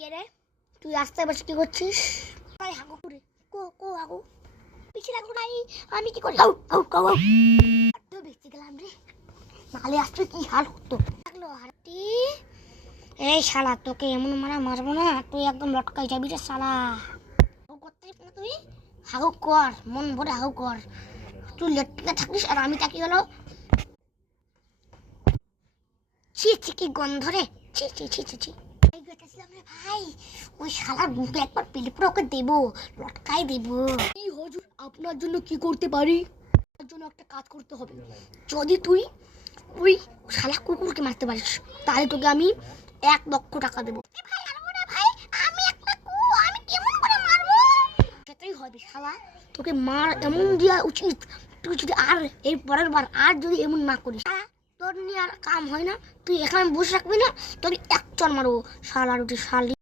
কে রে? তুই রাস্তায় বসে কি করছিস? ভাই হাগু করে কো হাগু পিছে লাগো নাই। আমি কি করি? তো বেঁচে গেলাম রে, নালে আসলে কি হাল হতো। লাগলো হাঁটি। এই শালা, তোকে এমন মারবো না, তুই একদম লটকাই যাবি রে শালা। করতে তুই হাগু কর, মন ভরে হাগু কর। তুই লেটকে থাকিস আর আমি তাকি হলো ছি ছি, কি গন্ধ রে, ছি ছি ছি ছি ছি। ভাই ওই শালার মুখে একবার পেলে পরে ওকে দেবো, লটকাই দেবো। কি হুজুর, আপনার জন্য কি করতে পারি? তার জন্য একটা কাজ করতে হবে। যদি তুই ওই শালা কুকুরকে মারতে পারিস তাহলে তোকে আমি 1 লক্ষ টাকা দেবো। সেটাই হবে শালা, তোকে মার এমন দেওয়া উচিত। তুই যদি আর এই পরের বার আর যদি এমন না করিস, তোর নিয়ে আর কাম হয় না। তুই এখানে বসে রাখবি না, তোকে 1 চড় মারবো শালা রুটি শালি।